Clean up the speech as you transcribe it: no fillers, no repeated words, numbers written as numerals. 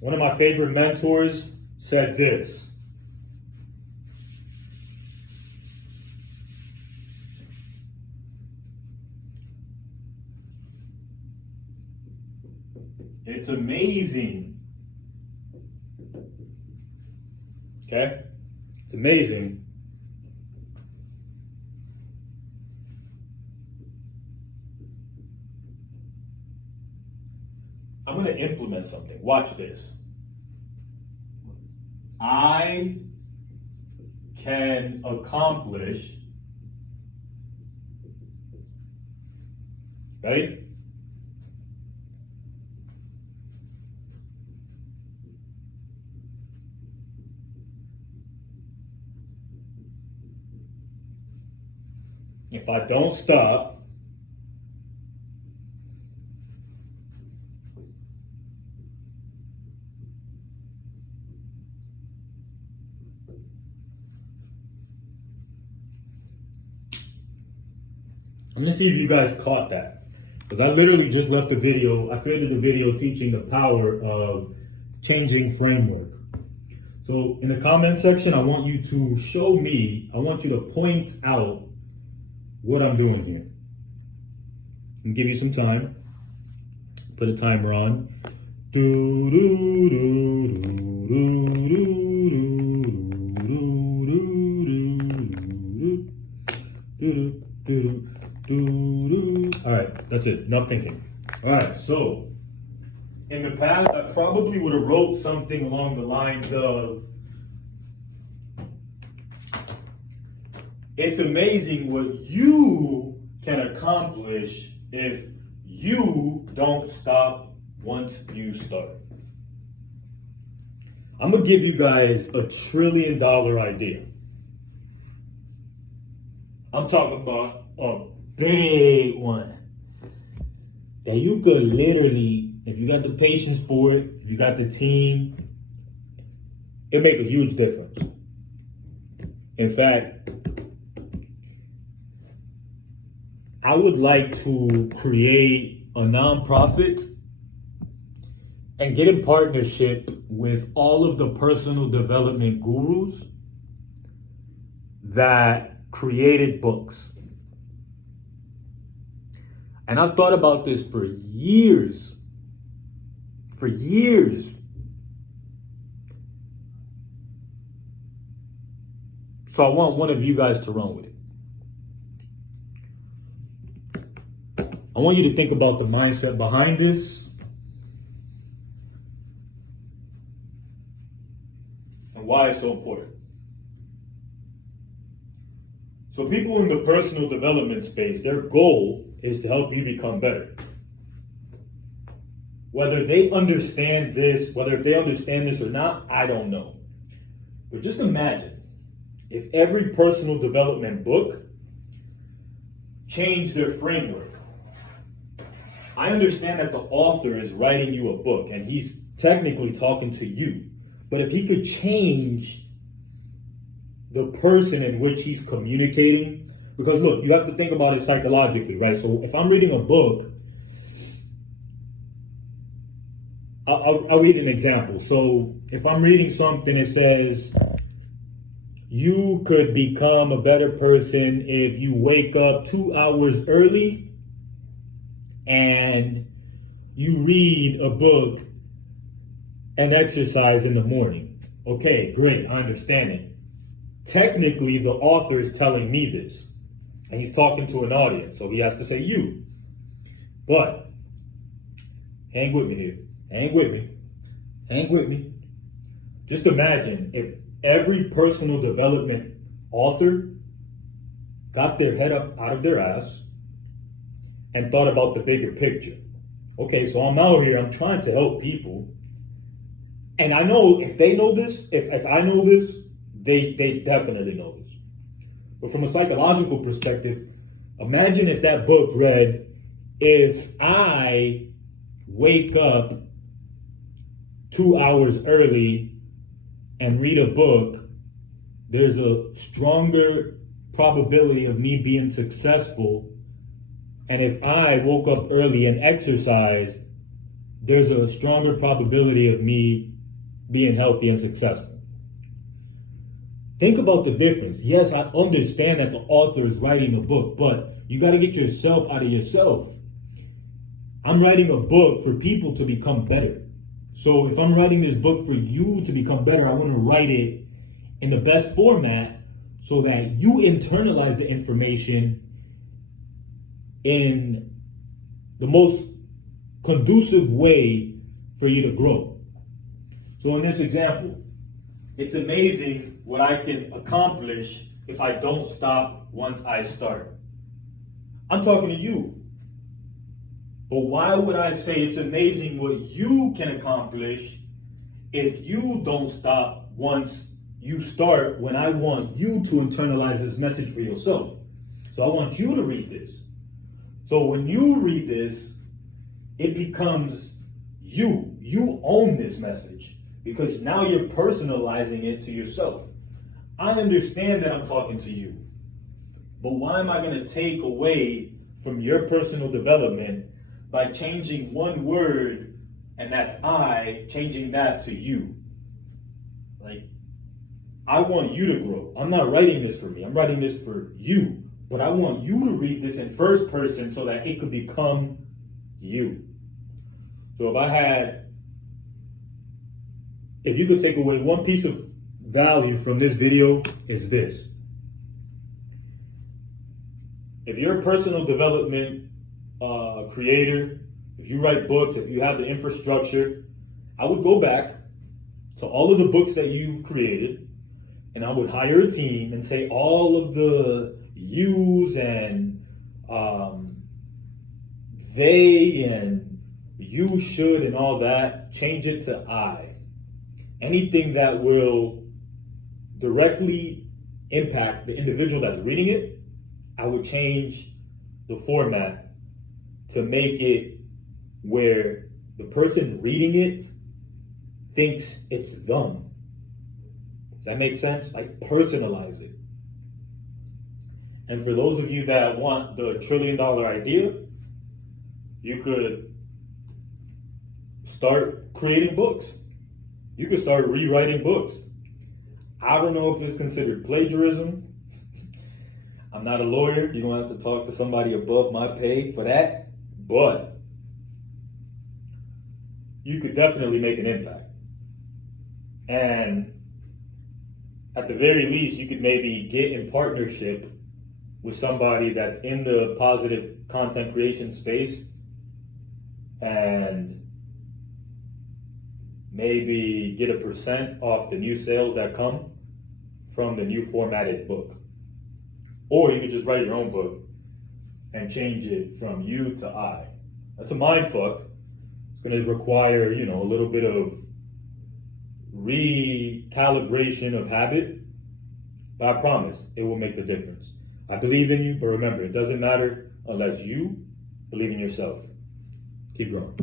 One of my favorite mentors said this. It's amazing. Okay? It's amazing. I'm going to implement something. Watch this. I can accomplish. Ready? If I don't stop, I'm gonna see if you guys caught that. Because I literally just left a video, I created a video teaching the power of changing framework. So in the comment section, I want you to show me, I want you to point out what I'm doing here. And give you some time. Put a timer on. Do do do do do do do do. All right, that's it. Enough thinking. All right, so in the past, I probably would have wrote something along the lines of, it's amazing what you can accomplish if you don't stop once you start. I'm gonna give you guys $1 trillion idea. I'm talking about a big one that you could literally, if you got the patience for it, if you got the team, it make a huge difference. In fact, I would like to create a nonprofit and get in partnership with all of the personal development gurus that created books. And I've thought about this for years. For years. So I want one of you guys to run with it. I want you to think about the mindset behind this and why it's so important. So people in the personal development space, their goal is to help you become better. Whether they understand this, or not, I don't know. But just imagine if every personal development book changed their framework. I understand that the author is writing you a book and he's technically talking to you. But if he could change the person in which he's communicating, because look, you have to think about it psychologically, right? So if I'm reading a book, I'll read an example. So if I'm reading something, it says, you could become a better person if you wake up 2 hours early and you read a book and exercise in the morning. Okay, great, I understand it. Technically, the author is telling me this, and he's talking to an audience, so he has to say you. But, hang with me here. Hang with me. Just imagine if every personal development author got their head up out of their ass and thought about the bigger picture. Okay, so I'm out here, I'm trying to help people. And I know if they know this, if I know this, they definitely know this. But from a psychological perspective, imagine if that book read, if I wake up 2 hours early and read a book, there's a stronger probability of me being successful. And if I woke up early and exercised, there's a stronger probability of me being healthy and successful. Think about the difference. Yes, I understand that the author is writing a book, but you got to get yourself out of yourself. I'm writing a book for people to become better. So if I'm writing this book for you to become better, I want to write it in the best format so that you internalize the information in the most conducive way for you to grow. So in this example, it's amazing what I can accomplish if I don't stop once I start. I'm talking to you. But why would I say it's amazing what you can accomplish if you don't stop once you start, when I want you to internalize this message for yourself? So I want you to read this. So when you read this, it becomes you. You own this message because now you're personalizing it to yourself. I understand that I'm talking to you, but why am I going to take away from your personal development by changing one word, and that's I, changing that to you? Like, I want you to grow. I'm not writing this for me. I'm writing this for you. But I want you to read this in first person so that it could become you. So if you could take away one piece of value from this video, is this. If you're a personal development creator, if you write books, if you have the infrastructure, I would go back to all of the books that you've created, and I would hire a team and say all of the yous and they and you should and all that, change it to I. Anything that will directly impact the individual that's reading it, I would change the format to make it where the person reading it thinks it's them. Does that make sense? Like, personalize it. And for those of you that want the $1 trillion idea, you could start creating books. You could start rewriting books. I don't know if it's considered plagiarism. I'm not a lawyer. You're going to have to talk to somebody above my pay for that. But you could definitely make an impact. And at the very least, you could maybe get in partnership with somebody that's in the positive content creation space and maybe get a % off the new sales that come from the new formatted book. Or you could just write your own book and change it from you to I. That's a mind fuck. It's going to require, a little bit of recalibration of habit, but I promise it will make the difference. I believe in you, but remember, it doesn't matter unless you believe in yourself. Keep growing.